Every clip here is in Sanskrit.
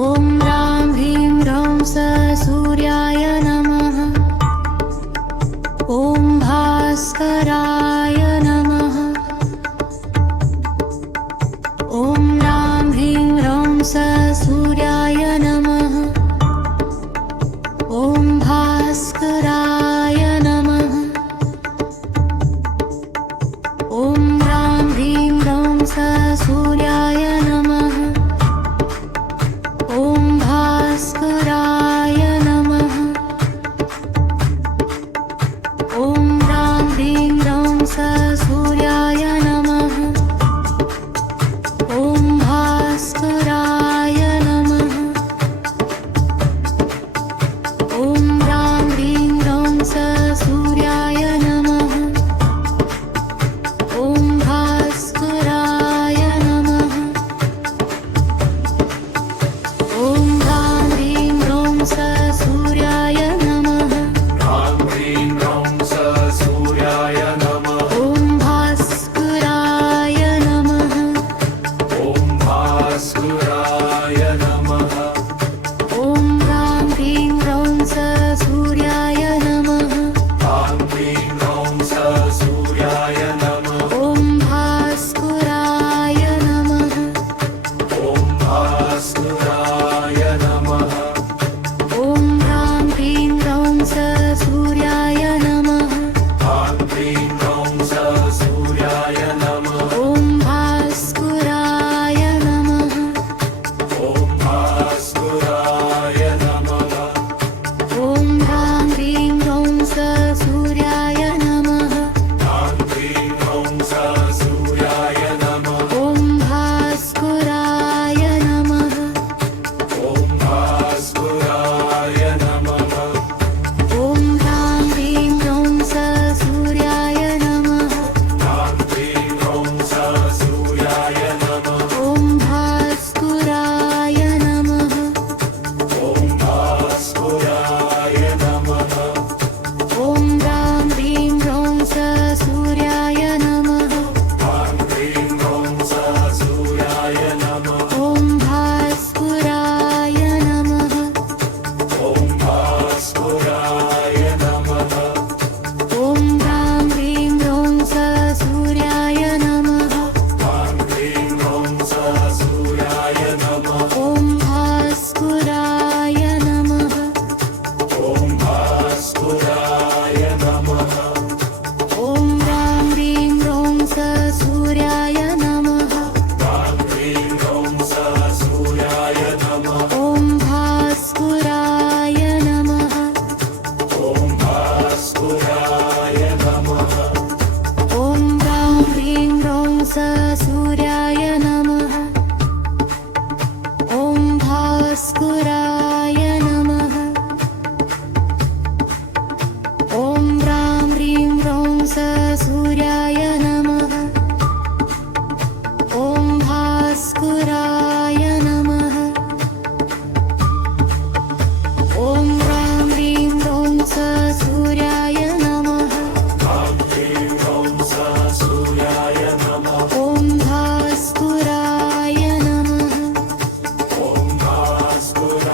ॐ ह्रां ह्रीं ह्रौं सूर्याय नमः। ॐ भास्कराय नमः। ॐ ह्रां ह्रीं ह्रौं सूर्याय नमः। ॐ भास्कराय नमः। ॐ ह्रां ह्रीं ह्रौं सूर्याय नमः। ॐ भास्कराय नमः। ॐ ह्रां ह्रीं ह्रौं सूर्याय नमः। ॐ भास्कराय नमः। ॐ ह्रां ह्रीं ह्रौं सूर्याय नमः। ॐ भास्कराय नमः। ॐ ह्रां ह्रीं ह्रौं सूर्याय नमः। ह्रां ह्रीं ह्रौं सूर्याय नमः। ॐ भास्कराय नमः। ॐ भास्कराय नमः। ॐ ह्रां ह्रीं ह्रौं सूर्याय नमः। ह्रां ह्रीं ह्रौं सूर्याय नमः। ॐ भास्कराय नमः। ॐ भास्कराय नमः। ॐ ह्रां ह्रीं ह्रौं सूर्याय नमः। ह्रां ह्रीं ह्रौं सूर्याय नमः। ॐ भास्कराय नमः। ॐ भास्कराय नमः। ॐ ह्रां ह्रीं ह्रौं सूर्याय नमः। ह्रां ह्रीं ह्रौं सूर्याय नमः। ॐ भास्कराय नमः। ॐ भास्कराय नमः। ॐ ह्रां ह्रीं ह्रौं सूर्याय नमः। ह्रां ह्रीं ह्रौं सूर्याय नमः। ॐ भास्कराय नमः। ॐ भास्कराय नमः। ॐ ह्रां ह्रीं ह्रौं सूर्याय नमः। ह्रां ह्रीं ह्रौं सूर्याय नमः। ॐ भास्कराय नमः। ॐ भास्कराय नमः। ॐ ह्रां ह्रीं ह्रौं सूर्याय नमः। ह्रां ह्रीं ह्रौं सूर्याय नमः। ॐ भास्कराय नमः। ॐ भास्कराय नमः। ॐ ह्रां ह्रीं ह्रौं सूर्याय नमः। ह्रां ह्रीं ह्रौं सूर्याय नमः। ॐ भास्कराय नमः। ॐ भास्कराय नमः। ॐ ह्रां ह्रीं ह्रौं सूर्याय नमः। ॐ भास्कराय नमः। ॐ ह्रां ह्रीं ह्रौं सूर्याय नमः। ॐ भास्कराय नमः। ॐ ह्रां ह्रीं ह्रौं सूर्याय नमः। ह्रां ह्रीं ह्रौं सूर्याय नमः। ॐ भास्कराय नमः। ॐ भास्कराय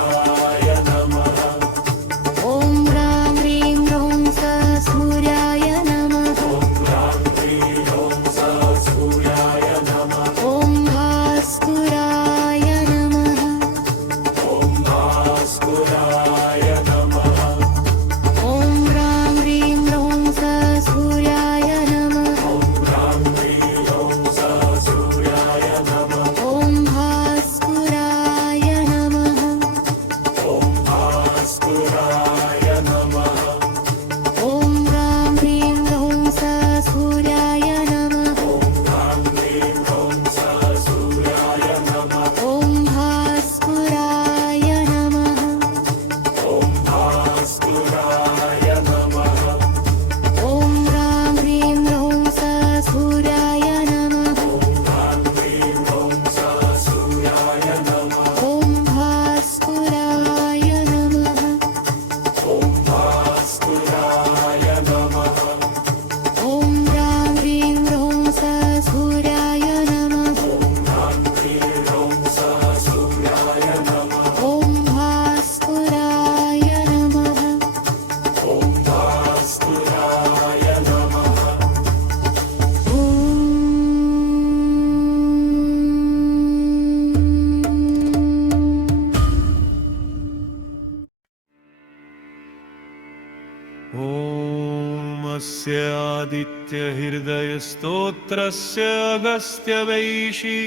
तस्य आदित्यहृदयस्तोत्रस्य अगस्त्यवैशी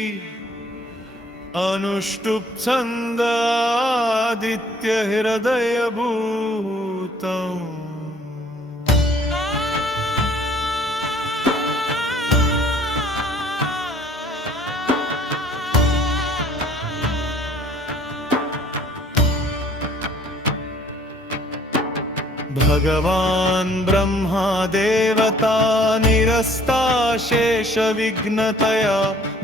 अनुष्टुप् छन्दादित्यहृदयभूतम् भगवान् ब्रह्मा देवता निरस्ता शेषविघ्नतया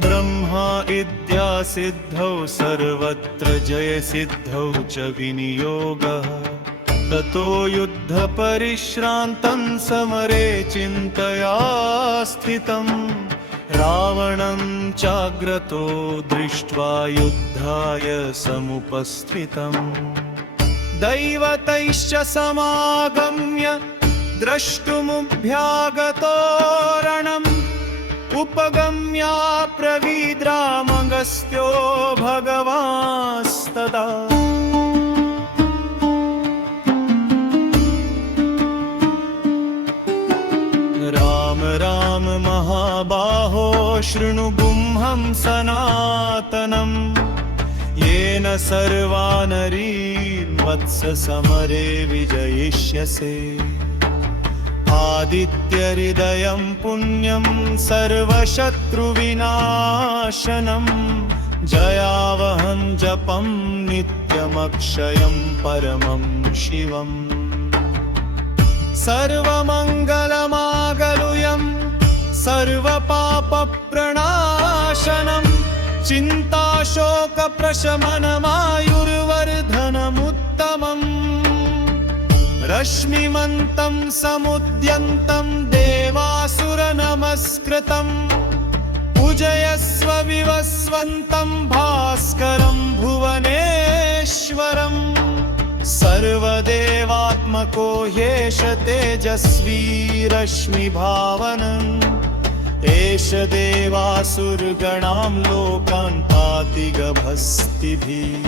ब्रह्मा इद्या सिद्धौ सर्वत्र जयसिद्धौ च विनियोगः ततो युद्धपरिश्रान्तं समरे चिन्तया स्थितं रावणं चाग्रतो दृष्ट्वा युद्धाय समुपस्थितम् दैवतैश्च समागम्य द्रष्टुमुभ्यागतो रणम् उपगम्या प्रवीद्रामगस्त्यो भगवांस्तदा राम राम महाबाहो शृणु गुह्यं सनातनम् येन सर्वा नरीन् वत्स समरे विजयिष्यसे आदित्यहृदयं पुण्यं सर्वशत्रुविनाशनं जयावहं जपं नित्यमक्षयं परमं शिवम् सर्वमङ्गलमागलुयं सर्वपापप्रणाशनम् चिन्ताशोकप्रशमनमायुर्वर्धनमुत्तमम् रश्मिमन्तं समुद्यन्तं देवासुरनमस्कृतं पूजयस्व विवस्वन्तं भास्करं भुवनेश्वरम् सर्वदेवात्मको ह्येष तेजस्वी रश्मिभावनम् एष देवासुरगणां लोकान् पाति गभस्तिभिः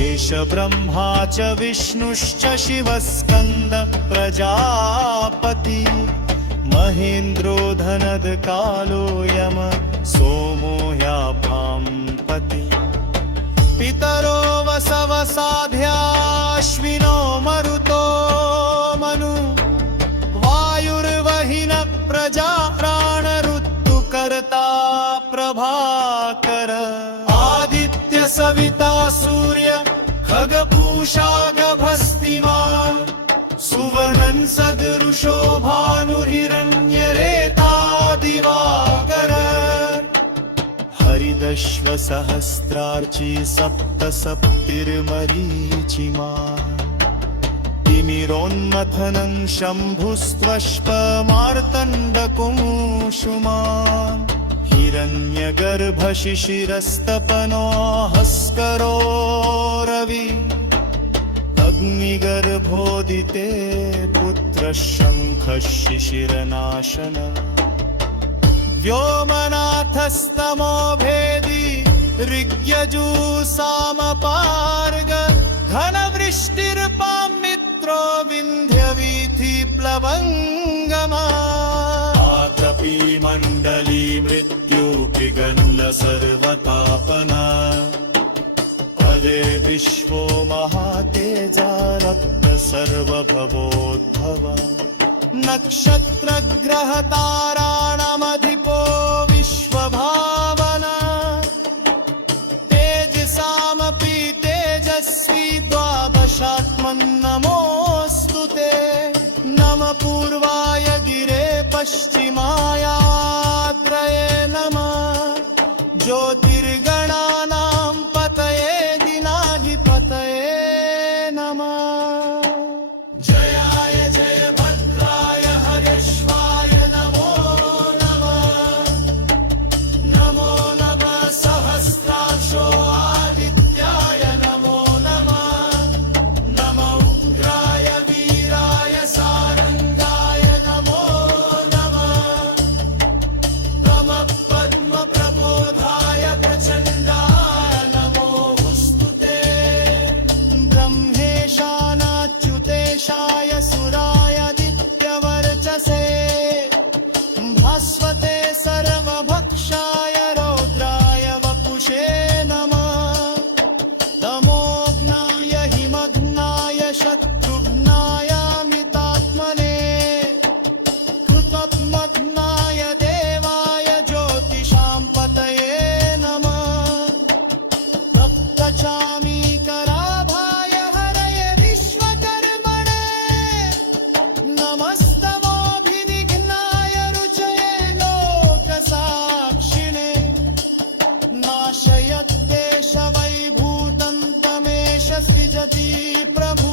एष ब्रह्मा च विष्णुश्च शिवस्कन्द प्रजापति महेन्द्रो धनद कालो यम सोमो ह्याभां पति पितरो वसवसाध्याश्विनो मरुतो मनु वायुर्वहिन प्रजा प्राणऋतुकर्ता प्रभाकर आदित्य सविता सूर्य खगपूषा गभस्तिमान् सुवर्णं सदृशो भानुर्हिरण्यरेता दिवाकर हरिदश्व सहस्रार्ची सप्त सप्तिर्मरीचिमान् तिमिरोन्मथनं शम्भुस्त्वष्पमार्तण्डकुङ्कुमान् हिरण्यगर्भशिशिरस्तपनो हस्करो रवि अग्निगर्भोदिते पुत्रशङ्खः शिशिरनाशन व्योमनाथस्तमो भेदी ऋग्यजूसामपार्ग घनवृष्टिर्पां मित्रो विन्ध्यवीथि प्लवङ्गमा आतपी मण्डली मृत्युपिगल्ल सर्वतापना पदे विश्वो महातेजा रक्त सर्वभवोद्भव नक्षत्रग्रहताराणामधिपो विश्वभावना तेजसामपि तेजस्वी द्वादशात्मन्नमोऽस्तु ते नमः पूर्वाय गिरे पश्चिमायाद्रये नमः ज्योतिर्गणानां पतये दिनाधिपतये नमः जयाय जय भद्राय हरेश्वाय नमो नमः नमो नमः सहस्राक्षो आदित्याय नमो नमः नमो उग्राय वीराय सारंगाय नमो नमः पचामि कराभाय हरये विश्वकर्मणे नमस्तमोऽभिनिघ्नाय रुचये लोकसाक्षिणे नाशयत्येष वैभूतं तमेष सृजति प्रभु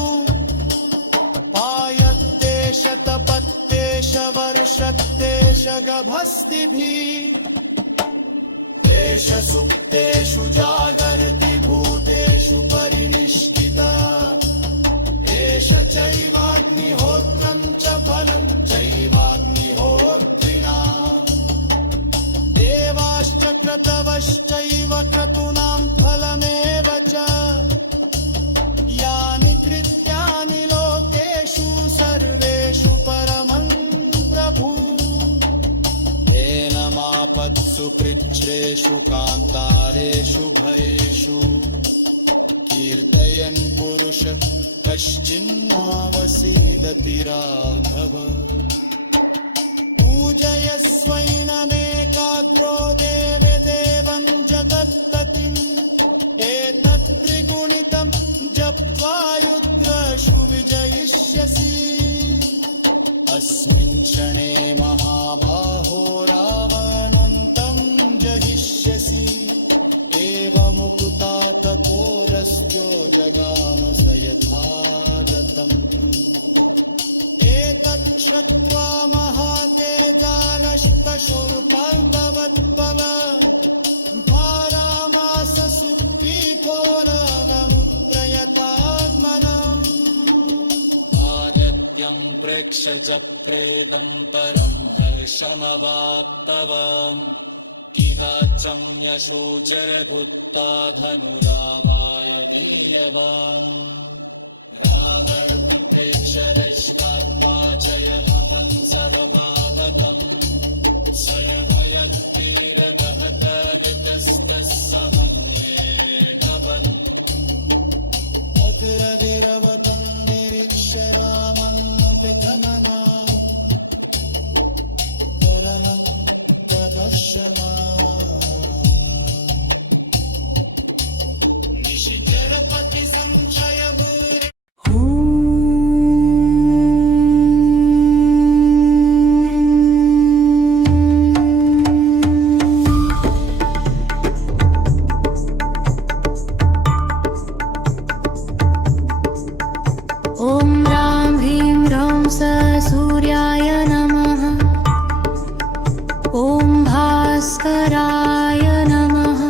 पायत्येष तपत्येष वर्षत्येष गभस्तिभिः एष सुप्तेषु जागर्ति भूतेषु परिनिष्ठिता एष चैवाग्निहोत्रं च फलं चैवाग्निहोत्रिणा देवाश्च क्रतवश्चैव क्रतूनां फलमेव च यानि कृत्यानि लोकेषु सर्वेषु परमं प्रभु मापत्सु कृच्छ्रेषु कान्तारेषु भयेषु कीर्तयन् पुरुष कश्चिन्नावसीदति राघव पूजयस्वैनमेकाग्रो देवदेवं जगत्पतिम् एतत् त्रिगुणितं जप्त्वा युद्धेषु विजयिष्यसि अस्मिन् क्षणे महाबाहो रावणं जहिष्यसि एवमुक्ता तपोरस्त्यो जगाम स यथागतम् एतत् श्रुत्वा महातेजारश्कशोर्पवद्भव भारामास सुप्तीघोरवमुत्रयतात्मनम् प्रेक्ष चक्रेदं परं हर्षमवाप्तवान् किराचं यशोचरभूत्वा धनुरावाय वीर्यवान् रावर्तं प्रेक्षरश्वात्मा जयहं सर्वागतम् सर्वयत्तिरगहतवितस्तस्समन्येनवन् अतिरविरवतं निरीक्ष्य रामन्नपि गमना करणं तदश्यमा निशिचरपति संशयभूरि ॐ रां ह्रीं रौं स सूर्याय नमः ॐ भास्कराय नमः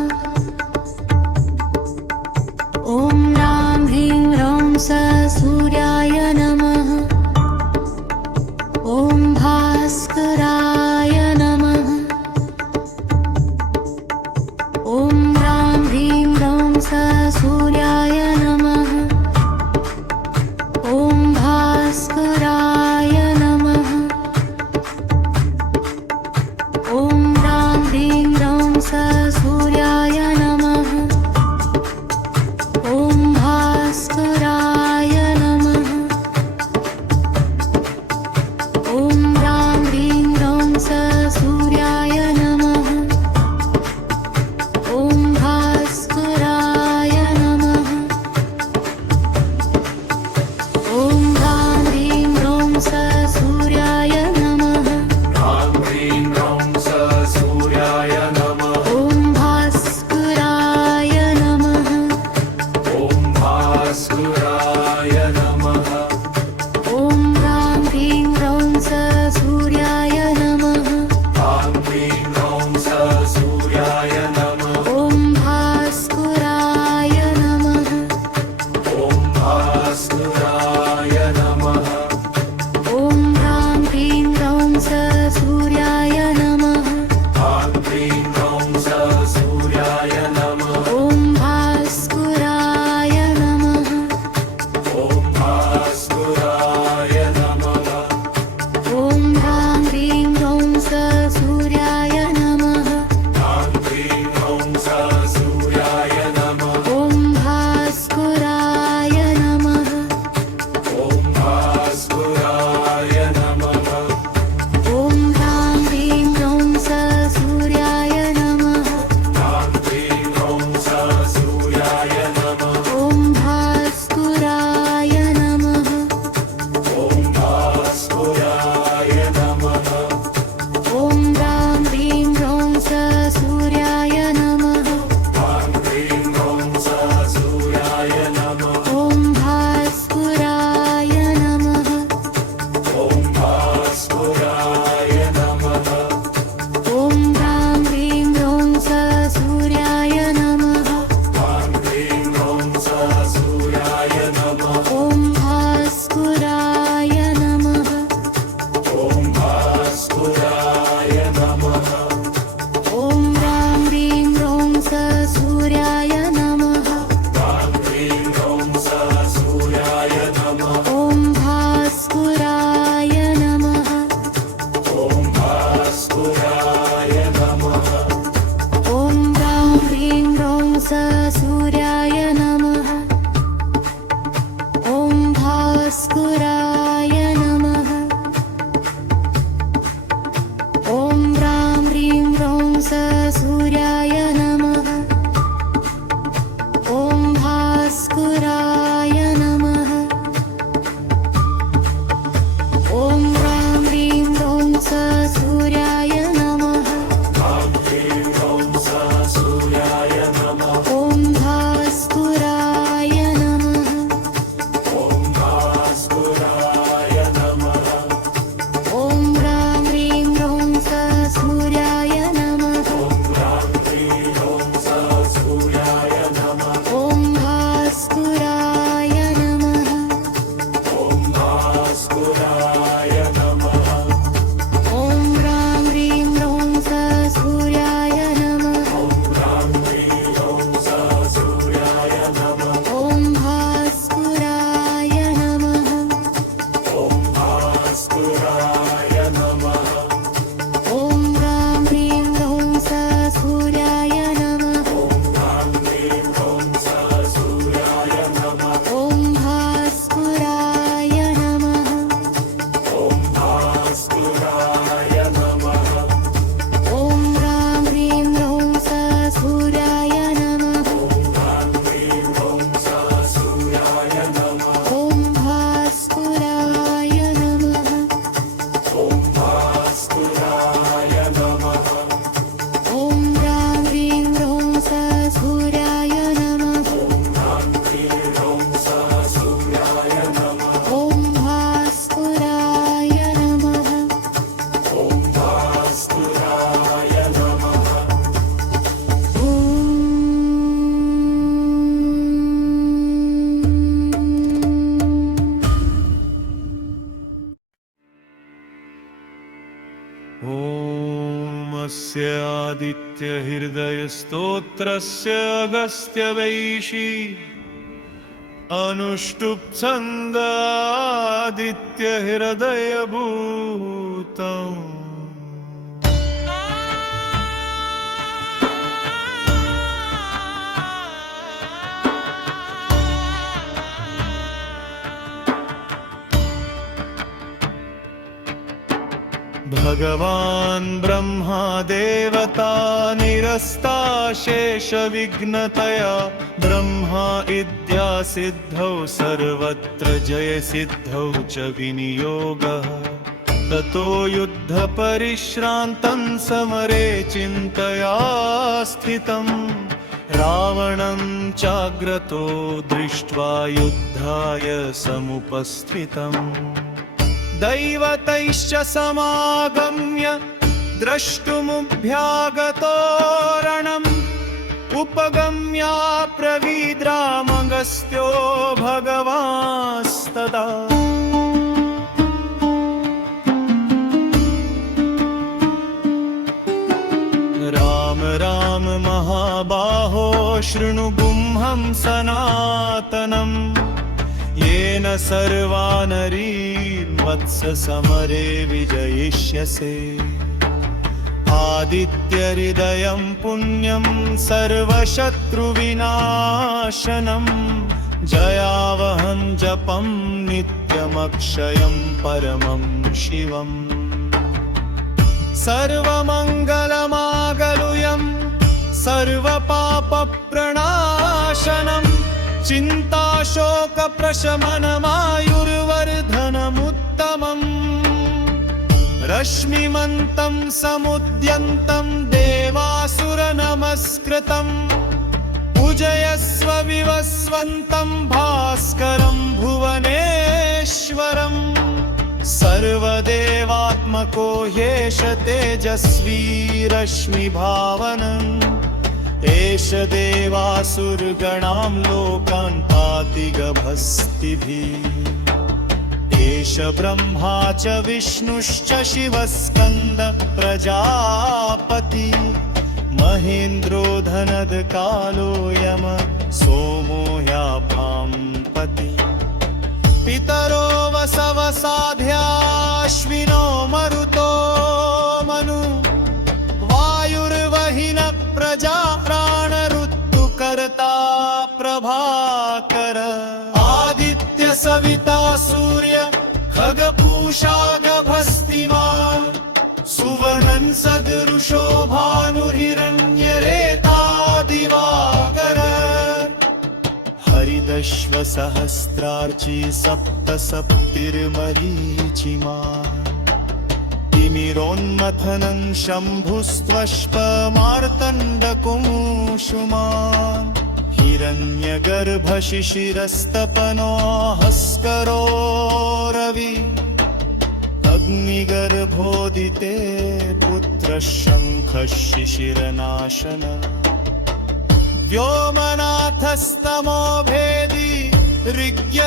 ॐ रां ह्रीं रौं स सूर्याय नमः ॐ भास्कराय नमः ॐ रां ह्रीं रौं स सूर्याय नमः ॐ भास्कराय नमः ॐ रां ह्रीं रौं स सूर्याय नमः ॐ भास्कराय नमः आदित्यहृदयस्तोत्रस्य अगस्त्यवैशी अनुष्टुप् छन्दादित्यहृदयभूतम् भगवान् ब्रह्मा देवता निरस्ता शेषविघ्नतया ब्रह्मा इद्या सिद्धौ सर्वत्र जयसिद्धौ च विनियोगः ततो युद्धपरिश्रान्तं समरे चिन्तया स्थितं रावणं चाग्रतो दृष्ट्वा युद्धाय समुपस्थितम् दैवतैश्च समागम्य द्रष्टुमुभ्यागतो रणम् उपगम्या प्रवीद्रामगस्त्यो भगवांस्तदा राम राम महाबाहो शृणु गुह्यं सनातनम् येन सर्वा नरीन् वत्स समरे विजयिष्यसे आदित्यहृदयं पुण्यं सर्वशत्रुविनाशनं जयावहं जपं नित्यमक्षयं परमं शिवम् सर्वमङ्गलमागलुयं सर्वपापप्रणाशनम् चिन्ताशोकप्रशमनमायुर्वर्धनमुत्तमम् रश्मिमन्तं समुद्यन्तं देवासुरनमस्कृतं पूजयस्व विवस्वन्तं भास्करं भुवनेश्वरम् सर्वदेवात्मको ह्येष तेजस्वी रश्मिभावनम् एष देवासुरगणां लोकान् पाति गभस्तिभिः एष ब्रह्मा च विष्णुश्च शिवस्कन्द प्रजापति महेन्द्रो धनद कालो यम सोमो ह्यापां पति पितरो वसवसाध्याश्विनो मरुतो मनु वायुर्वहिन प्रजा प्राणऋतुकर्ता प्रभाकर आदित्य सविता सूर्य खगपूषा गभस्तिमान् सुवर्णं सदृशो भानुर्हिरण्यरेता दिवाकर हरिदश्वसहस्रार्ची सप्तसप्तिर्मरीचिमान् तिमिरोन्मथनं शम्भुस्त्वष्पमार्तण्डकुङ्कुमान् हिरण्यगर्भशिशिरस्तपनो हस्करो रवि अग्निगर्भोदिते पुत्रशङ्खः शिशिरनाशन व्योमनाथस्तमो भेदी ऋग्यजूसामपार्ग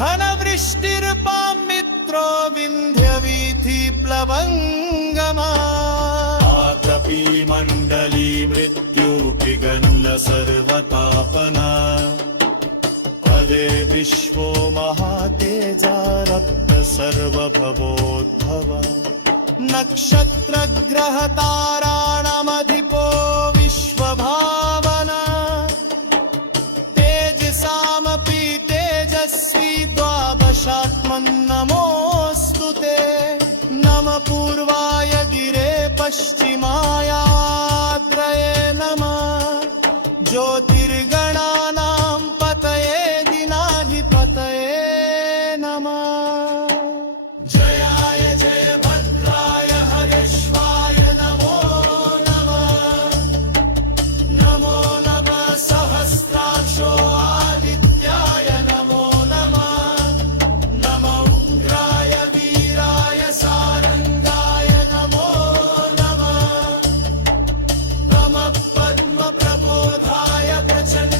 घनवृष्टिर्पां मित्रो विन्ध्यवीथि प्लवङ्गमा आतपी मण्डली मृत्युपिगण्ड सर्वतापना पदे विश्वो महातेजा रक्त सर्वभवोद्भव नक्षत्रग्रहताराणामधिपो विश्वभावना तेजसामपि तेजस्वी द्वादशात्मन्नमोऽस्तु ते नमः पूर्वाय गिरे पश्चिमायाद्रये नमः ज्योतिर्गणानां पतये दिनाधिपतये नमः जयाय जय भद्राय हरेश्वाय नमो नमः नमो नमः सहस्राक्षो आदित्याय नमो नमः नमो उग्राय वीराय सारंगाय नमो नमः नमः पद्मप्रबोधाय प्रचण्ड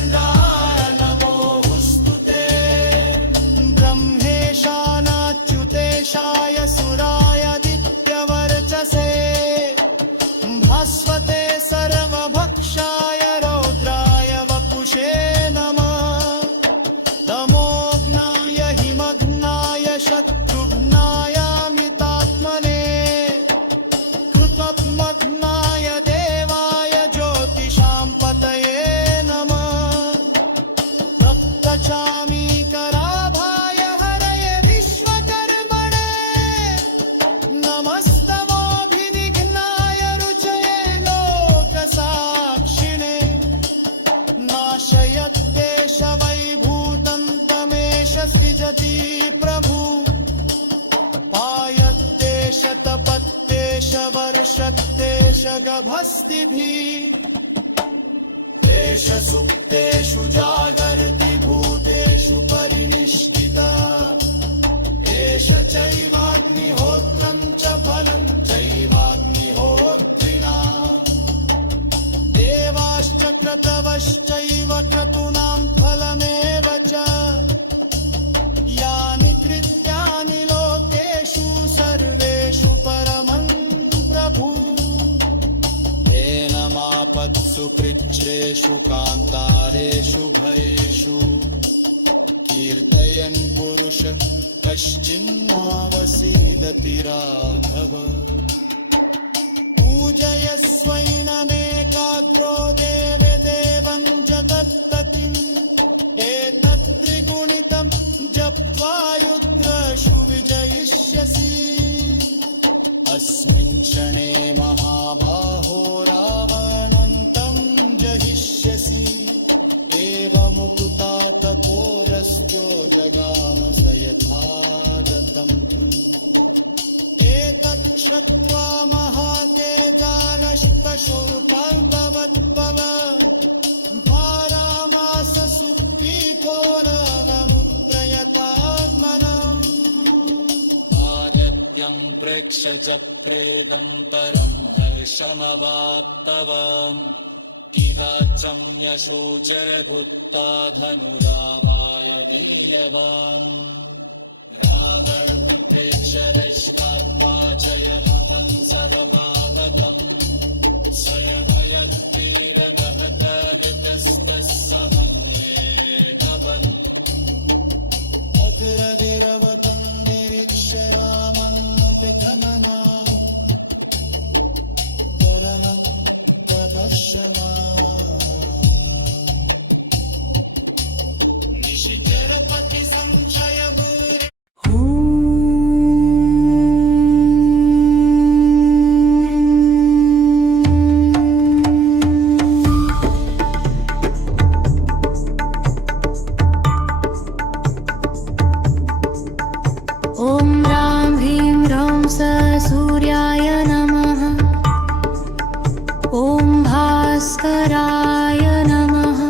एष सुप्तेषु जागर्ति भूतेषु परिनिष्ठिता एष चैवाग्निहोत्रं च फलं चैवाग्निहोत्रिणाम् देवाश्च क्रतवश्चैव क्रतूनां फलमेव च यानि कृत्यानि लोकेषु सर्वेषु परमं प्रभु एनमापत्सु कृच्छ्रेषु कान्तारेषु भयेषु कीर्तयन् पुरुष कश्चिन्नावसीदति राघव पूजयस्वैनमेकाग्रो देवदेवं जगत्पतिम् एतत् त्रिगुणितं जप्त्वा युद्धेषु विजयिष्यसि अस्मिन् क्षणे महाबाहो रावणं तं जहिष्यसि एवमुक्ता तपोरस्त्यो जगाम स यथागतं एतत् श्रुत्वा महातेजारश्कशोर्पवद्भव भारामास सुप्ती घोरवमुत्रयतात्मनम् आगत्यं प्रेक्ष्य चक्रेदं परं हर्षमवाप्तवान् किराचं यशोजरभुत्ता धनुरावाय वीर्यवान् रावणं शरश्वात्पाचयहं सर्वावगम् सर्वयत्तिरगतस्तस्समन्येनवन् अग्रविरवतं निरीक्ष्य रामन्नपि गमना करणं तदर्शमान् निशिचरपति संशयभूरि ॐ रां ह्रीं रौं स सूर्याय नमः ॐ भास्कराय नमः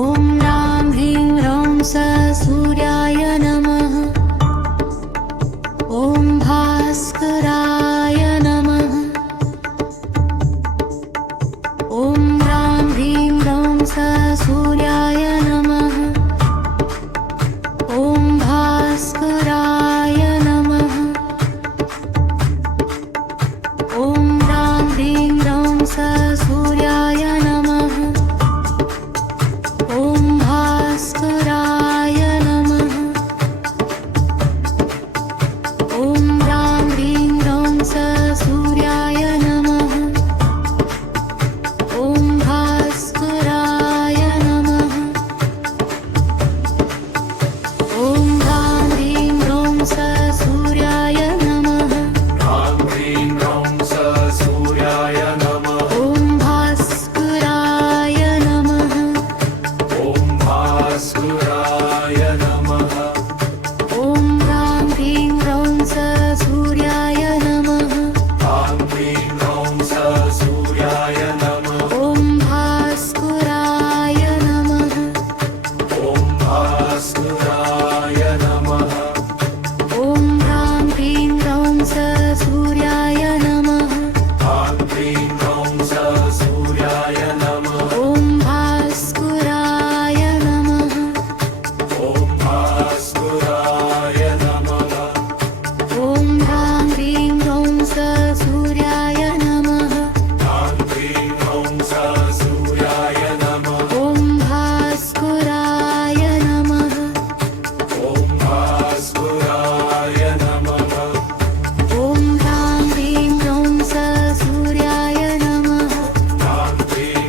ॐ रां ह्रीं रौं स सूर्याय नमः ॐ भास्कराय नमः ॐ रां ह्रीं रौं स सूर्याय नमः ॐ भास्कराय नमः ॐ रां ह्रीं रौं स सूर्याय नमः ॐ भास्कराय नमः ॐ रां ह्रीं रौं स सूर्याय नमः ॐ भास्कराय नमः ॐ रां ह्रीं रौं स सूर्याय नमः ह्रां ह्रीं रौं स सूर्याय नमः ॐ भास्कराय नमः ॐ भास्कराय नमः ॐ रां ह्रीं रौं स सूर्याय नमः ह्रां ह्रीं रौं स सूर्याय नमः ॐ भास्कराय नमः ॐ भास्कराय नमः ॐ रां ह्रीं रौं स सूर्याय नमः ह्रां ह्रीं रौं स सूर्याय नमः ॐ भास्कराय नमः ॐ भास्कराय नमः ॐ रां ह्रीं रौं स सूर्याय नमः ह्रां ह्रीं रौं स सूर्याय नमः ॐ भास्कराय नमः ॐ भास्कराय नमः ॐ रां ह्रीं रौं स सूर्याय नमः ह्रां ह्रीं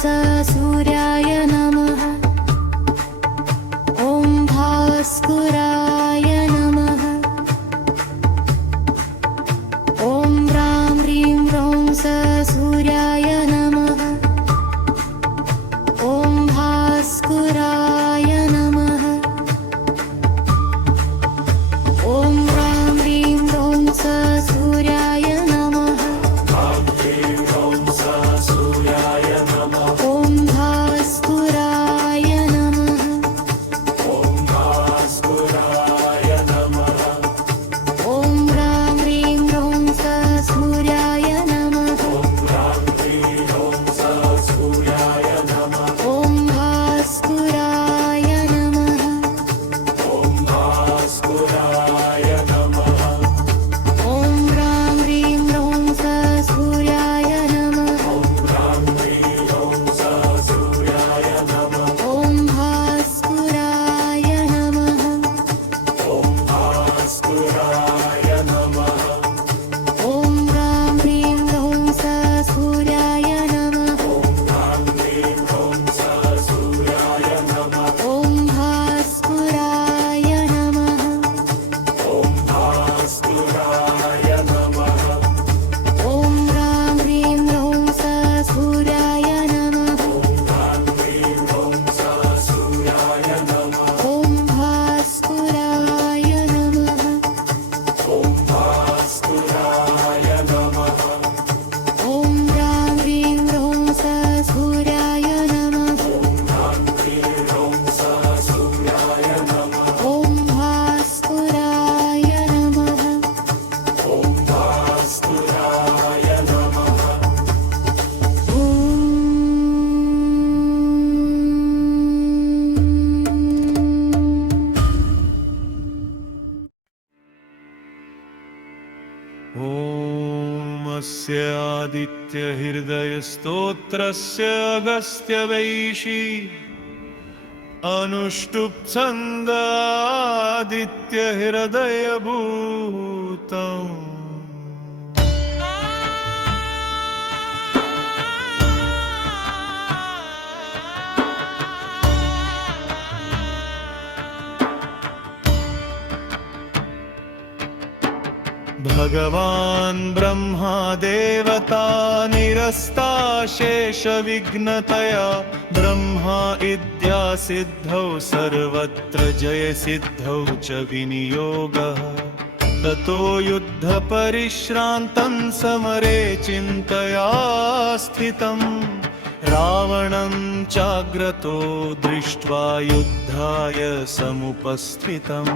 स सूर्याय नमः ॐ भास्कराय नमः ॐ ह्रां ह्रीं ह्रौं स सूर्याय नमः ॐ भास्कराय नमः ॐ ह्रां ह्रीं ह्रौं स सूर्याय नमः सूर्याय नमः ॐ भास्कराय नमः भास्कराय नमः ॐ ह्रां ह्रीं ह्रौं स सूर्याय नमः सूर्याय नमः ॐ भास्कराय नमः भास्कराय नमः ॐ ह्रां ह्रीं ह्रौं स सूर्याय नमः सूर्याय नमः ॐ भास्कराय नमः भास्कराय नमः ॐ ह्रां ह्रीं ह्रौं स सूर्याय नमः सूर्याय नमः ॐ भास्कराय नमः भास्कराय नमः ॐ ह्रां ह्रीं ह्रौं स सूर्याय नमः सूर्याय नमः ॐ भास्कराय नमः भास्कराय नमः ॐ ह्रां ह्रीं ह्रौं स सूर्याय नमः सूर्याय नमः ॐ भास्कराय नमः भास्कराय नमः ॐ अस्य आदित्यहृदयस्तोत्रस्य अगस्त्यवैशी अनुष्टुप् छन्दादित्यहृदयभूतम् भगवान् ब्रह्मा देवता निरस्ता शेषविघ्नतया ब्रह्मा इद्या सिद्धौ सर्वत्र जयसिद्धौ च विनियोगः ततो युद्धपरिश्रान्तं समरे चिन्तया स्थितं रावणं चाग्रतो दृष्ट्वा युद्धाय समुपस्थितम्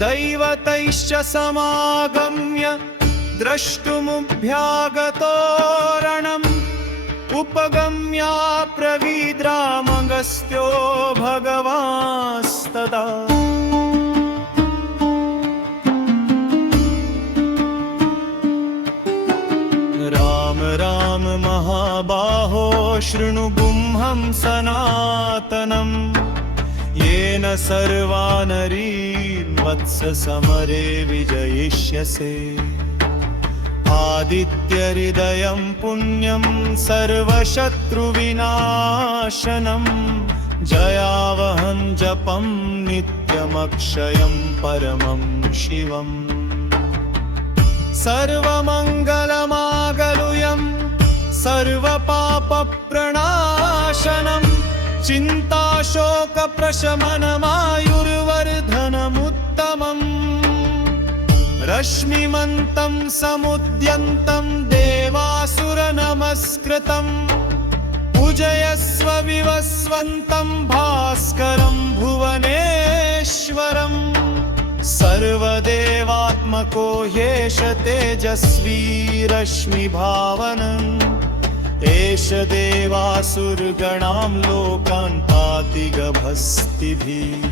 दैवतैश्च समागम्य द्रष्टुमुभ्यागतो रणम् उपगम्या प्रवीद्रामगस्त्यो भगवांस्तदा राम राम महाबाहो शृणु गुह्यं सनातनम् येन सर्वा नरीन् वत्स समरे विजयिष्यसे आदित्यहृदयं पुण्यं सर्वशत्रुविनाशनं जयावहं जपं नित्यमक्षयं परमं शिवम् सर्वमङ्गलमागलुयं सर्वपापप्रणाशनम् चिन्ताशोकप्रशमनमायुर्वर्धनमुत्तमम् रश्मिमन्तं समुद्यन्तं देवासुरनमस्कृतम् पूजयस्व विवस्वन्तं भास्करं भुवनेश्वरम् सर्वदेवात्मको ह्येष तेजस्वी रश्मिभावनम् एष देवासुरगणां लोकान् पाति गभस्तिभिः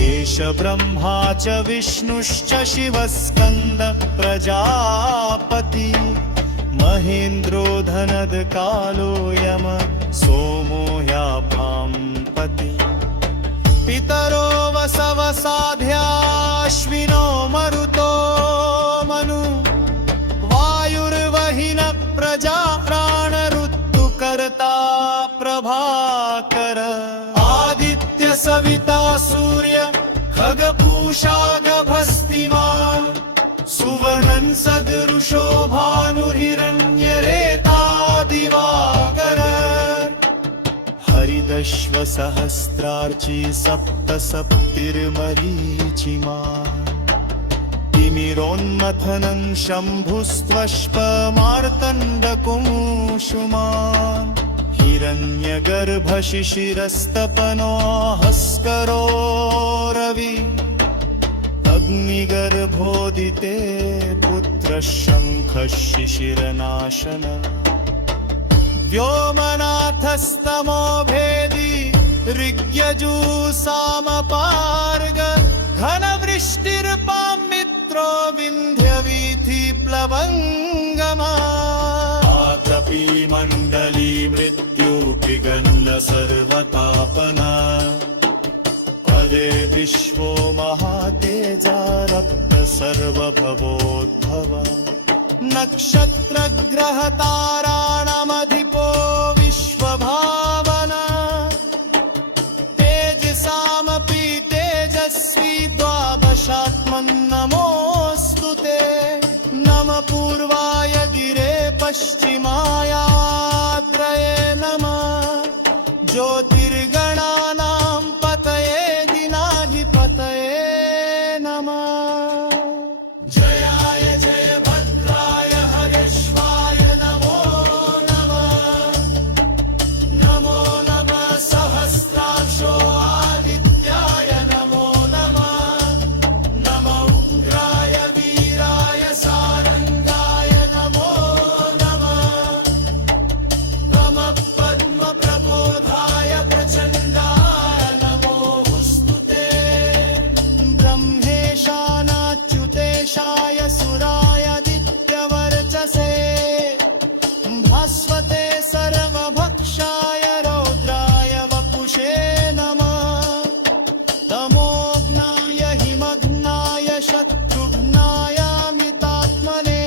एष ब्रह्मा च विष्णुश्च शिवस्कन्द प्रजापति महेन्द्रो धनद कालो यम सोमो ह्यापां पति पितरो वसवसाध्याश्विनो मरुतो मनु वायुर्वहिन प्रजा प्राणऋतुकर सविता सूर्य खगपूषा गभस्तिमान् सुवर्णं सदृशो भानुर्हिरण्यरेता दिवाकर हरिदश्वसहस्रार्ची सप्तसप्तिर्मरीचिमा तिमिरोन्मथनं शम्भुस्त्वष्पमार्तण्डकुङ्कुमान् हिरण्यगर्भशिशिरस्तपनो हस्करो रवि अग्निगर्भोदिते पुत्रशङ्खः शिशिरनाशन व्योमनाथस्तमो भेदी ऋग्यजूसामपार्ग घनवृष्टिर्पां मित्रो विन्ध्यवीथि प्लवङ्गमा आतपी मण्डली मृत्युपिगल्ल सर्वतापना पदे विश्वो महातेजा रक्त सर्वभवोद्भव नक्षत्रग्रहताराणामधिपो विश्वभावना तेजसामपि तेजस्वी द्वादशात्मन्नमोऽस्तु ते नमः पूर्वाय गिरे पश्चिमायाद्रये नमः ज्योतिर्गणानां पतये दिनाधिपतये नमः जयाय जय भद्राय हरेश्वाय नमो नमः नमो नमः सहस्राक्षो आदित्याय नमो नमः नमः उग्राय वीराय सारंगाय नमो नमः नमः पद्मप्रबोधाय प्रचण्डाय नमोऽस्तु ते ब्रह्मेशानाच्युतेशाय सुरायादित्यवर्चसे भास्वते सर्वभक्षाय रौद्राय वपुषे नमः तमोघ्नाय हिमघ्नाय शत्रुघ्नायामितात्मने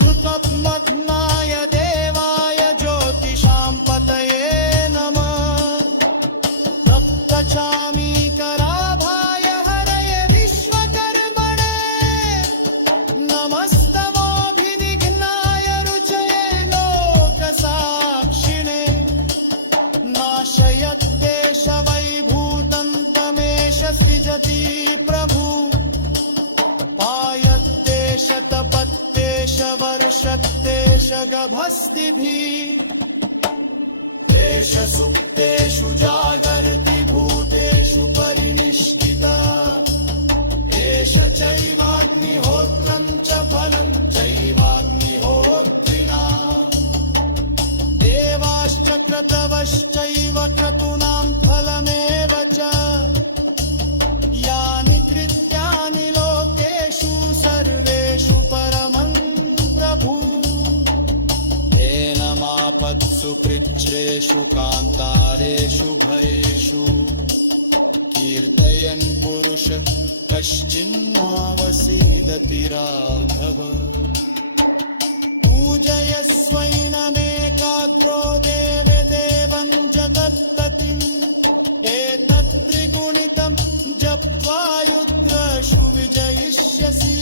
कृतघ्नाय देवाय ज्योतिषां पतये नमः तप्तचामीकराभाय हरये विश्वकर्मणे नमस्तमोऽभिनिघ्नाय रुचये लोकसाक्षिणे नाशयत्तेष वैभूतं तमेष सृजति प्रभु पायत्तेष तपत्तेष वर्षत्तेष गभस्तिभिः एष सुप्तेषु जागर्ति भूतेषु परिनिष्ठिता एष चैवाग्निहोत्रं च फलं चैवाग्निहोत्रिणा देवाश्च क्रतवश्चैव क्रतूनां फलमेव च यानि कृत्यानि लोकेषु सर्वेषु परमं प्रभु मापत्सु कृच्छ्रेषु कान्तारेषु भयेषु कीर्तयन् पुरुष कश्चिन्नावसीदति राघव पूजयस्वैनमेकाग्रो देवदेवं जगत्पतिम् एतत् त्रिगुणितं जप्त्वा युद्धेषु विजयिष्यसि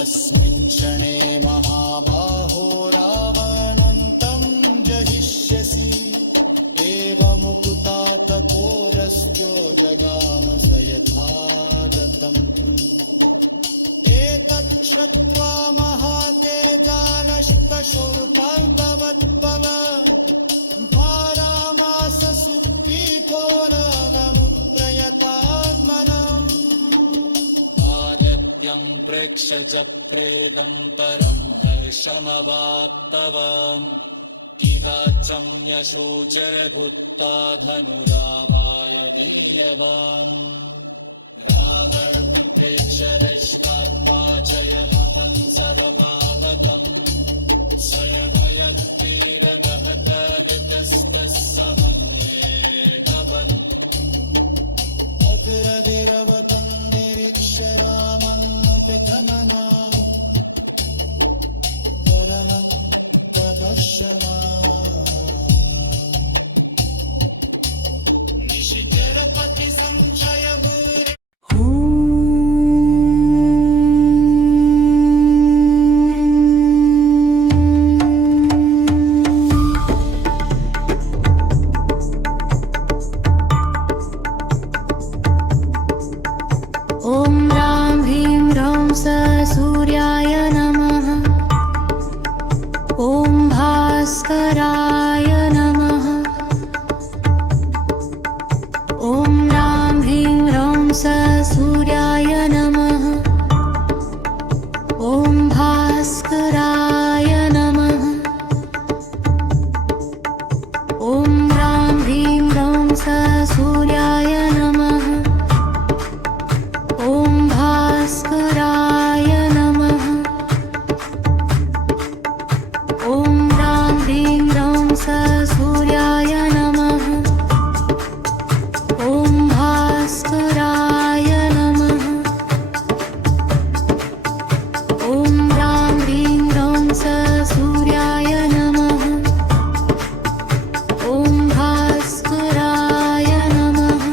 अस्मिन् क्षणे महाबाहो रावणं तं जहिष्यसि एवमुक्ता तथोरस्यो जगाम स यथागतं एतत् श्रुत्वा महातेजारश्वशोतागवद्भव भारामास सुप्तीघोरवमुत्रयतात्मनम् आगत्यं प्रेक्ष चक्रेदं परं हर्षमवाप्तवान् किराचं यशोचरभूत्वा धनुराभाय वीर्यवान् रावणं प्रेक्ष हर्षात्पाचयहं सर्वभावतम् सर्वयत्तिरगतवितस्तस्समन्येकवन् अतिरधिरवतं निरीक्ष्य रामन्नपि गमना करणं तदशमा ॐ भास्कराय नमः ॐ ह्रां ह्रीं ह्रौं सूर्याय नमः ॐ भास्कराय नमः ॐ ह्रां ह्रीं ह्रौं सूर्याय नमः ॐ भास्कराय नमः ॐ ह्रां ह्रीं ह्रौं सूर्याय नमः ॐ भास्कराय नमः ॐ ह्रां ह्रीं ह्रौं सूर्याय नमः ॐ भास्कराय नमः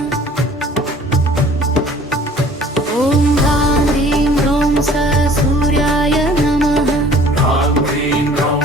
ॐ ह्रां ह्रीं ह्रौं सूर्याय नमः ह्रां ह्रीं ह्रौं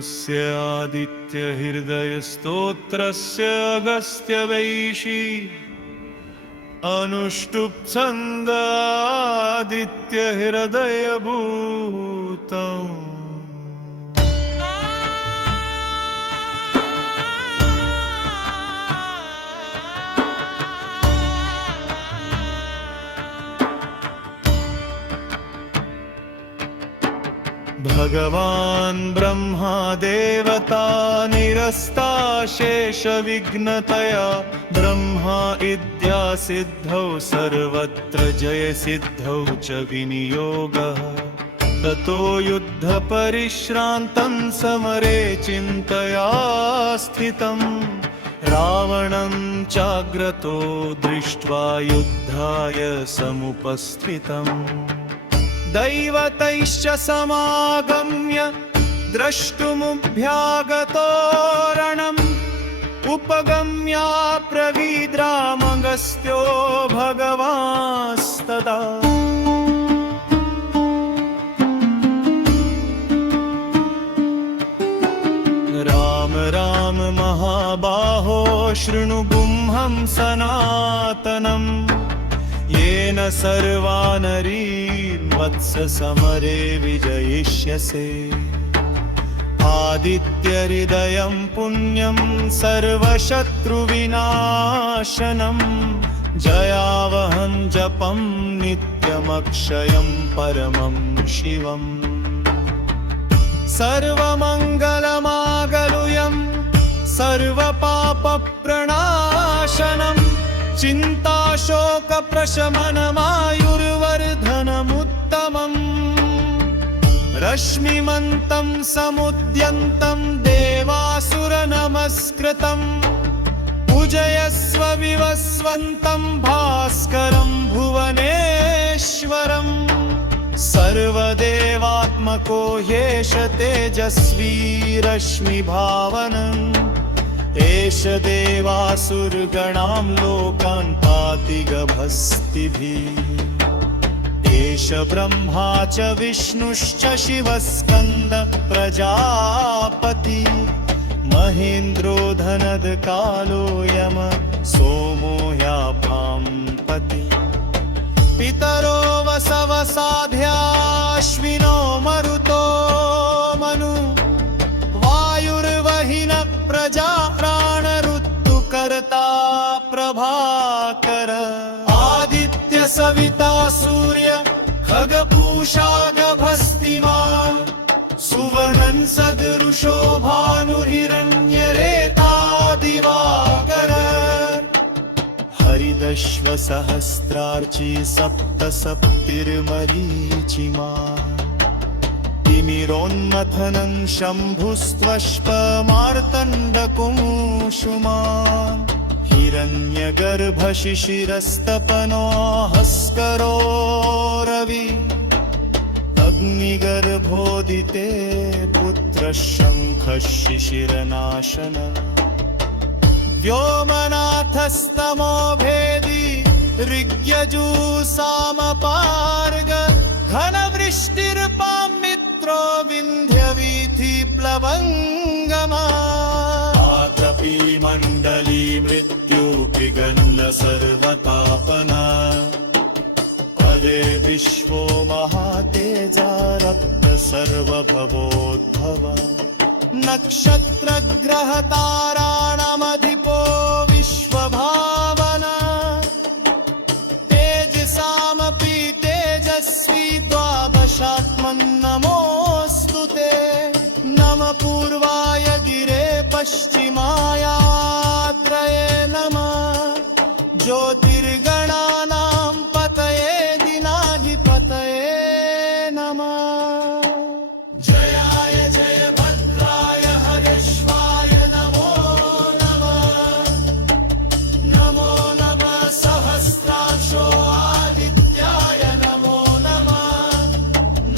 सोमस्य आदित्यहृदयस्तोत्रस्य अगस्त्यवैशी अनुष्टुप् छन्दादित्यहृदयभूतम् भगवान् ब्रह्मा देवता निरस्ता शेषविघ्नतया ब्रह्मा इद्या सिद्धौ सर्वत्र जयसिद्धौ च विनियोगः ततो युद्धपरिश्रान्तं समरे चिन्तया स्थितं रावणं चाग्रतो दृष्ट्वा युद्धाय समुपस्थितम् दैवतैश्च समागम्य द्रष्टुमुभ्यागतो रणम् उपगम्या प्रवीद्रामगस्त्यो भगवांस्तदा राम राम महाबाहो शृणु गुह्यं सनातनम् येन सर्वा नरीन् वत्स समरे विजयिष्यसे आदित्यहृदयं पुण्यं सर्वशत्रुविनाशनं जयावहं जपं नित्यमक्षयं परमं शिवम् सर्वमङ्गलमागलुयं सर्वपापप्रणाशनम् चिन्ताशोकप्रशमनमायुर्वर्धनमुत्तमम् रश्मिमन्तं समुद्यन्तं देवासुरनमस्कृतं पूजयस्व विवस्वन्तं भास्करं भुवनेश्वरम् सर्वदेवात्मको ह्येष तेजस्वी रश्मिभावनम् एष देवासुरगणां लोकान् पाति गभस्तिभिः एष ब्रह्मा च विष्णुश्च शिवस्कन्द प्रजापति महेन्द्रो धनद कालो यम सोमो ह्यापां पति पितरो वसवसाध्याश्विनो मरुतो मनु वायुर्वहिन प्रजा प्राणऋतुकर्ता प्रभाकर आदित्य सविता सूर्य खगपूषा गभस्तिमान् सुवर्णं सदृशो भानुर्हिरण्यरेता दिवाकर हरिदश्व सहस्रार्ची सप्त सप्तिर्मरीचिमान् तिमिरोन्मथनं शम्भुस्त्वष्पमार्तण्डकुंशुमान् हिरण्यगर्भशिशिरस्तपनो हस्करो रवि अग्निगर्भोदिते पुत्रः शङ्खः शिशिरनाशन व्योमनाथस्तमो भेदी ऋग्यजूसामपार्ग घनवृष्टिर्पां मित्रो विन्ध्यवीथि प्लवङ्गमा आतपी मण्डली मृत्युपिगन्न सर्वतापना पदे विश्वो महातेजा रक्त सर्वभवोद्भव नक्षत्रग्रहताराणामधिपो विश्वभावना तेजसामपि तेजस्वी द्वादशात्मन्नमोऽस्तु ते नमः पूर्वाय गिरे पश्चिमायाद्रये नमः ज्योतिर्गणानां पतये दिनाधिपतये नमः जयाय जय भद्राय हरेश्वाय नमो नमः नमो नमः सहस्राक्षो आदित्याय नमो नमः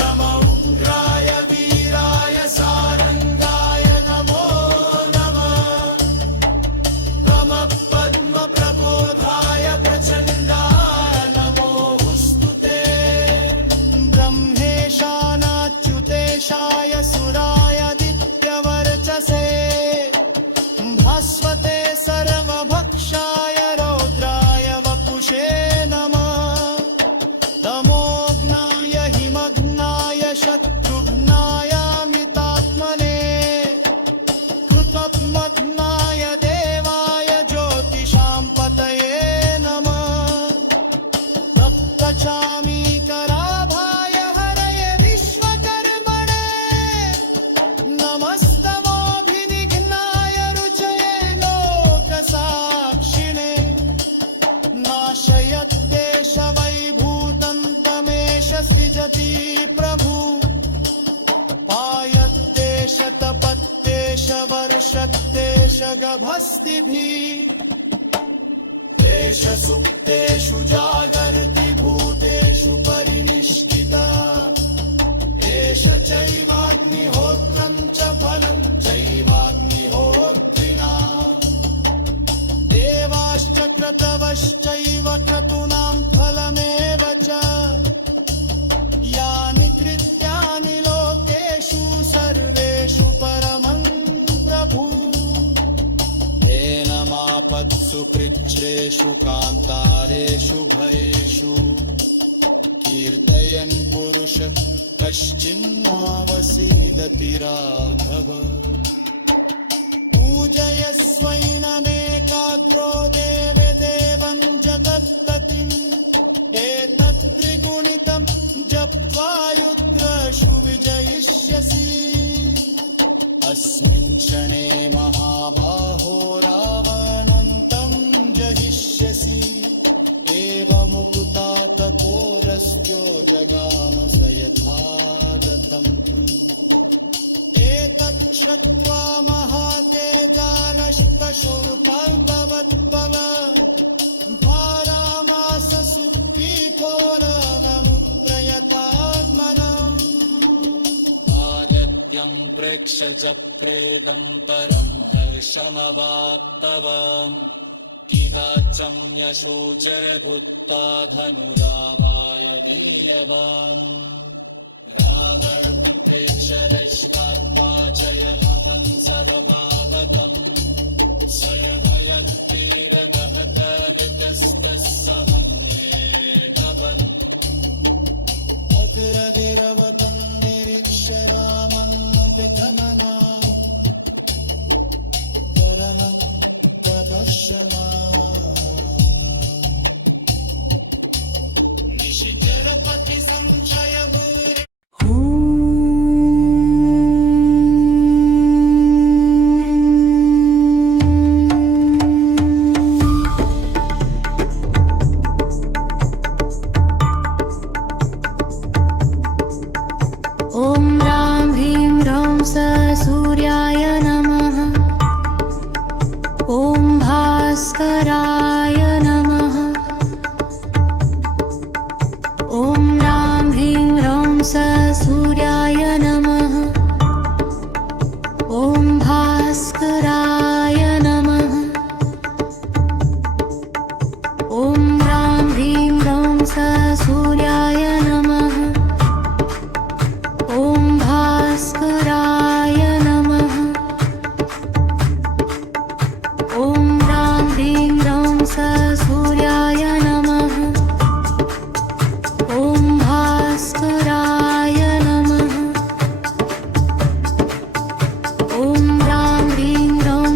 नमो उग्राय वीराय सारंगाय नमो नमः नमः पद्मप्रबोधाय प्रचण्डाय शक्तेश गभस्तिभिः एष सुप्तेषु जागर्ति भूतेषु परिनिष्ठिता एष चैवाग्निहोत्रं च फलं चैवाग्निहोत्रिणा देवाश्च क्रतवश्चैव क्रतूनां फलमेव च यानि कृत्यानि लोकेषु सर्वेषु परमं प्रभु एनमापत्सु कृच्छ्रेषु कान्तारेषु भयेषु कीर्तयन् पुरुष कश्चिन्नावसीदति राघव पूजयस्वैनमेकाग्रो देवदेवं जगत्पतिम् एतत्त्रिगुणितं जप्त्वा युद्धेषु विजयिष्यसि अस्मिन् क्षणे महाबाहो रावणं तं जहिष्यसि एवमुक्ता तपोरस्त्यो जगाम स यथागतं एतत् श्रुत्वा महातेजारश्कशोर्पवद्भव भारामास सुखीघोरवमुत्रयतात्मनम् आगत्यं प्रेक्ष्य चक्रेदं परं हर्षमवाप्तवान् किराचं यशोचरभूत्वा धनुरावाय वीर्यवान् रावणं सर्वागतम् सर्वयत्तीव गहतवितस्तस्समन्येकवन् अग्रगिरवतं निरीक्ष्य रामन्नपितमना परमं तपस्यमान् निशिचरपति संशयभूरि ॐ रां ह्रीं रौं स सूर्याय नमः ॐ भास्कराय नमः ॐ रां ह्रीं रौं स सूर्याय नमः ॐ भास्कराय नमः ॐ रां ह्रीं रौं स सूर्याय नमः ॐ भास्कराय नमः ॐ रां ह्रीं रौं स सूर्याय नमः ॐ भास्कराय नमः ॐ रां ह्रीं रौं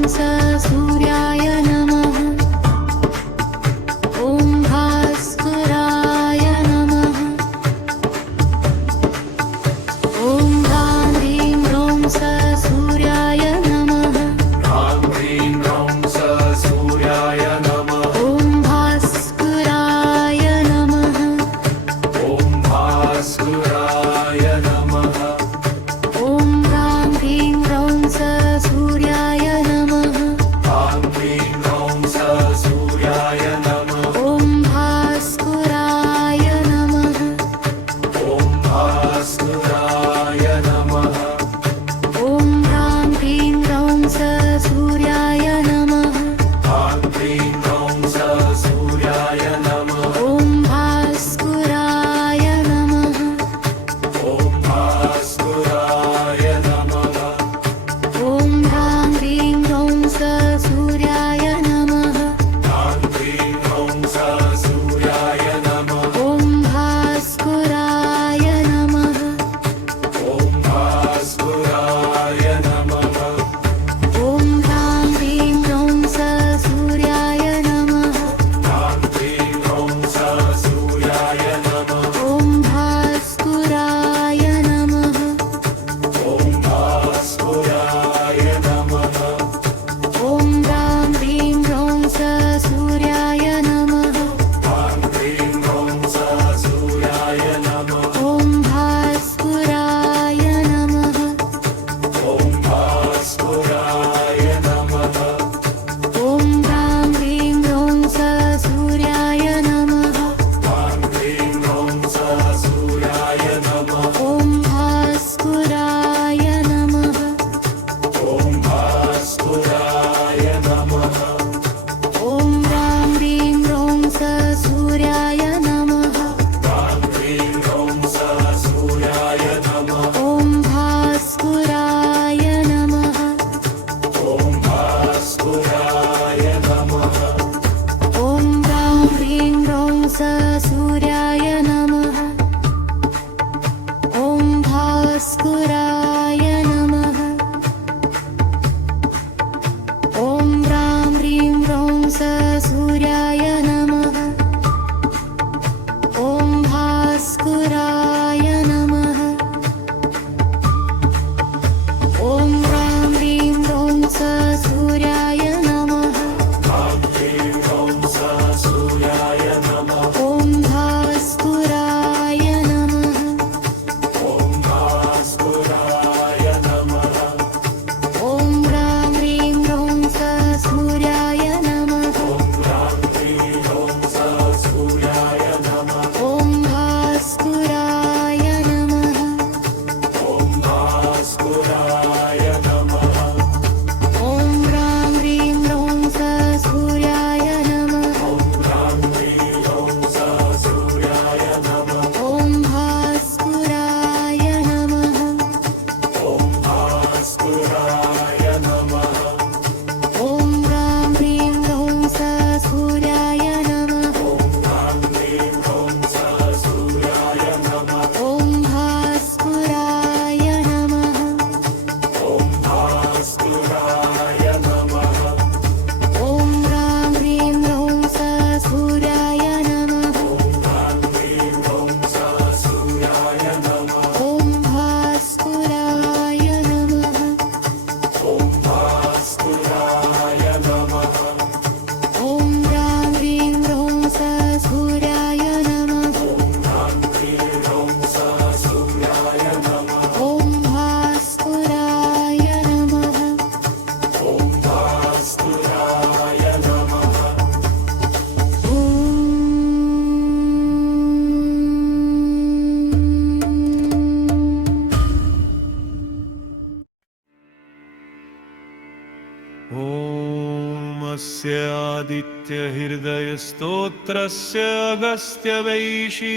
ॐ आदित्यहृदयस्तोत्रस्य अगस्त्यवैशी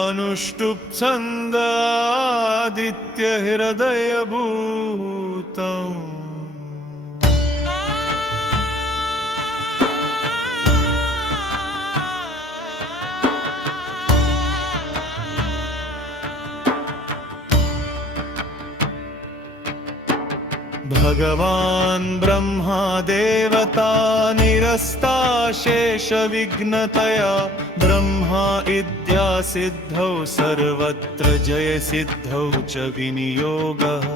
अनुष्टुप् छन्दादित्यहृदयभूतम् भगवान् ब्रह्मा देवता निरस्ता शेषविघ्नतया ब्रह्मा इद्या सिद्धौ सर्वत्र जयसिद्धौ च विनियोगः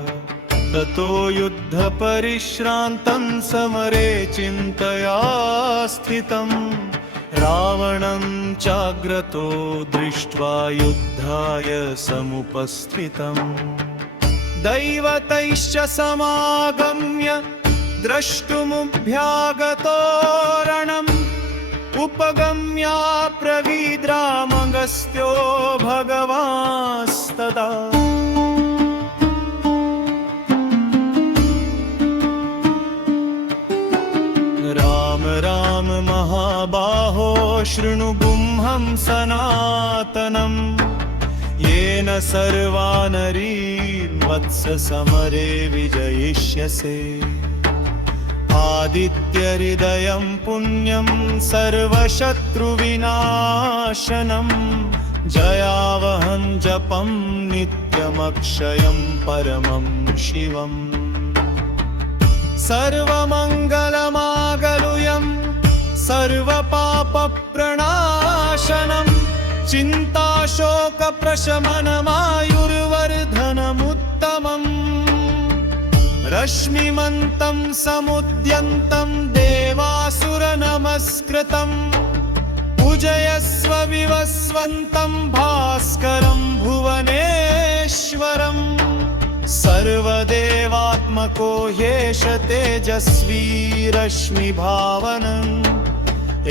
ततो युद्धपरिश्रान्तं समरे चिन्तया स्थितं रावणं चाग्रतो दृष्ट्वा युद्धाय समुपस्थितम् दैवतैश्च समागम्य द्रष्टुमुभ्यागतो रणम् उपगम्या प्रवीद्रामगस्त्यो भगवांस्तदा राम राम महाबाहो शृणु गुह्यं सनातनम् येन सर्वा नरीर्वत्स समरे विजयिष्यसे आदित्यहृदयं पुण्यं सर्वशत्रुविनाशनं जयावहं जपं नित्यमक्षयं परमं शिवम् सर्वमङ्गलमागलुयं सर्वपापप्रणाशनम् चिन्ताशोकप्रशमनमायुर्वर्धनमुत्तमम् रश्मिमन्तं समुद्यन्तं देवासुरनमस्कृतम् पूजयस्व विवस्वन्तं भास्करं भुवनेश्वरम् सर्वदेवात्मको ह्येष तेजस्वी रश्मिभावनम्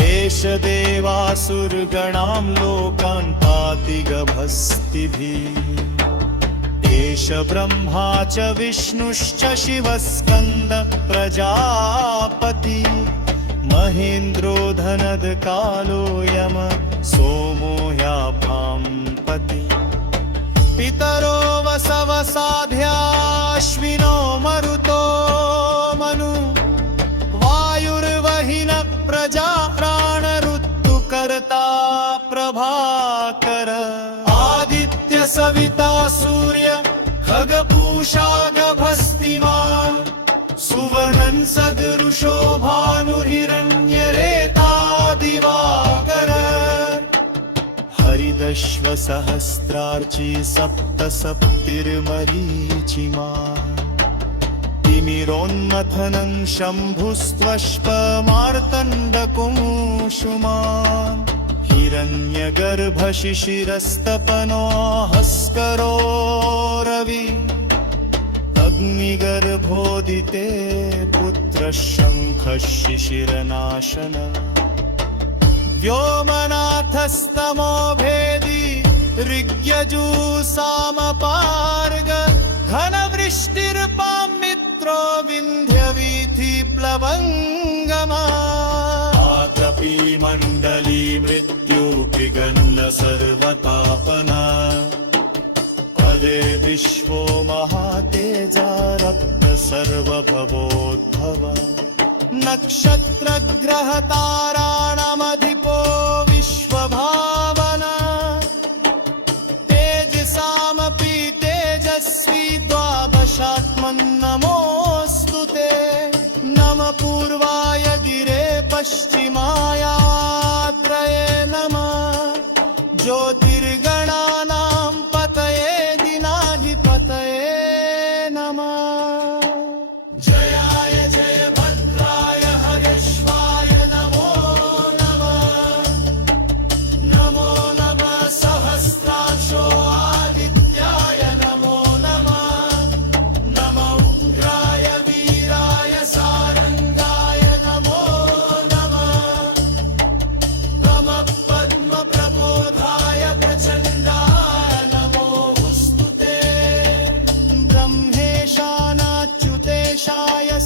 एष देवासुरगणां लोकान् पाति गभस्तिभिः एष ब्रह्मा च विष्णुश्च शिवस्कन्द प्रजापति महेन्द्रो धनद कालो यम सोमो ह्याभां पति पितरो वसवसाध्याश्विनो मरुतो मनु वायुर्वहिन प्रजा प्राणऋतुकर्ता प्रभाकर आदित्य सविता सूर्य खगपूषा गभस्तिमान् सुवर्णं सदृशो भानुर्हिरण्यरेता दिवाकर हरिदश्व सहस्रार्ची सप्त सप्तिर्मरीचिमान् तिमिरोन्मथनं शम्भुस्त्वष्पमार्तण्डकुंशुमान् हिरण्यगर्भशिशिरस्तपनो हस्करो रवि अग्निगर्भोदिते पुत्रशङ्खः शिशिरनाशन व्योमनाथस्तमो भेदी ऋग्यजूसामपार्ग घनवृष्टिर्पां मित्रो विन्ध्यवीथि प्लवङ्गमा आतपी मण्डली मृत्युपिगन्न सर्वतापना पदे विश्वो महातेजा रक्त सर्वभवोद्भव नक्षत्रग्रहताराणामधिपो विश्वभावना तेजसामपि तेजस्वी द्वादशात्मन्नमोऽस्तु ते नमः पूर्वाय गिरे पश्चिमायाद्रये नमः ज्योतिर्गणानां पतये दिनाधिपतये नमः जयाय जय भद्राय हरेश्वाय नमो नमः नमो नमः सहस्राक्षो आदित्याय नमो नमः नमः उग्राय वीराय सारंगाय नमो नमः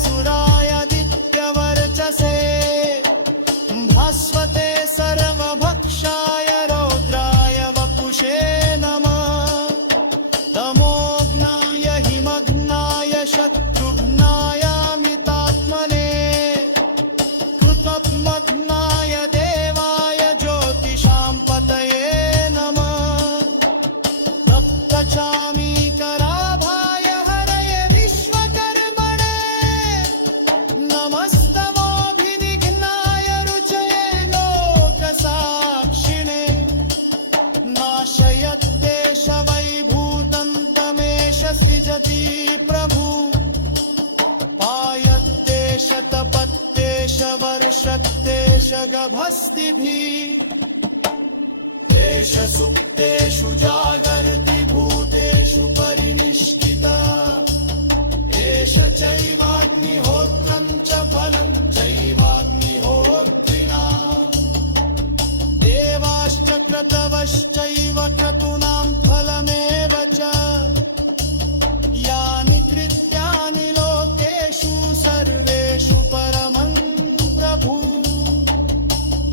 सुरायादित्यवर्चसे भास्वते सर्वभक्षाय रौद्राय वपुषे नमः तमोघ्नाय हिमघ्नाय शत्रुघ्नायामितात्मने कृतमग्नाय देवाय ज्योतिषां पतये नमः तप्तचामीकराभाय हरये विश्वकर्मणे नमस्तमोऽभिनिघ्नाय रुचये लोकसाक्षिणे नाशयत्तेष वैभूतं तमेष सृजति प्रभु पायत्तेष तपत्तेष वर्षत्तेष गभस्तिभिः एष सुप्तेषु जागर्ति भूतेषु परिनिष्ठिता एष चैवाग्निहोत्रं च फलं चैवाग्निहोत्रिणा देवाश्च क्रतवश्चैव क्रतूनां फलमेव च यानि कृत्यानि लोकेषु सर्वेषु परमं प्रभु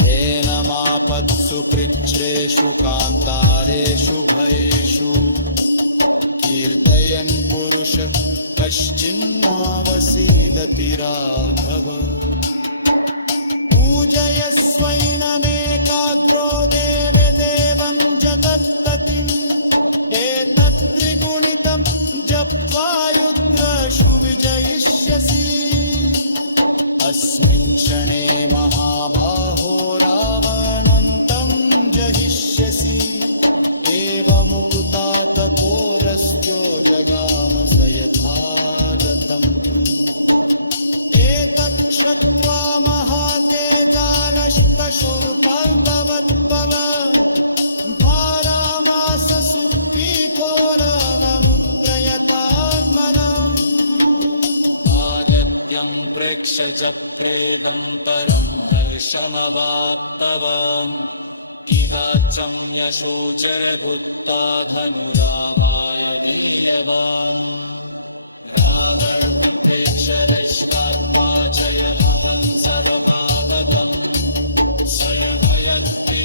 येनमापत्सु कृच्छ्रेषु कान्तारेषु भयेषु कीर्तयन् पुरुष कश्चिन्नावसीदति राघव पूजयस्वैनमेकाग्रो देवदेवं जगत्पतिम् एतत्त्रिगुणितं जप्त्वा युद्धेषु विजयिष्यसि अस्मिन् क्षणे महाबाहो रावणन्तं जहिष्यसि एवमुक्ता तपोरस्त्यो जगाम स यथागतं एतत् श्रुत्वा महातेजारश्कशोर्पगवद्भव भारामास सुप्तीघोरवमुत्रयतात्मनम् आगत्यं प्रेक्ष्य चक्रेदं परं हर्षमवाप्तवान् किराचं यशोचरभूत्वा धनुरावाय वीर्यवान् रावणेक्षरश्कात्पाचयहं सर्वागतं सर्वयत्ति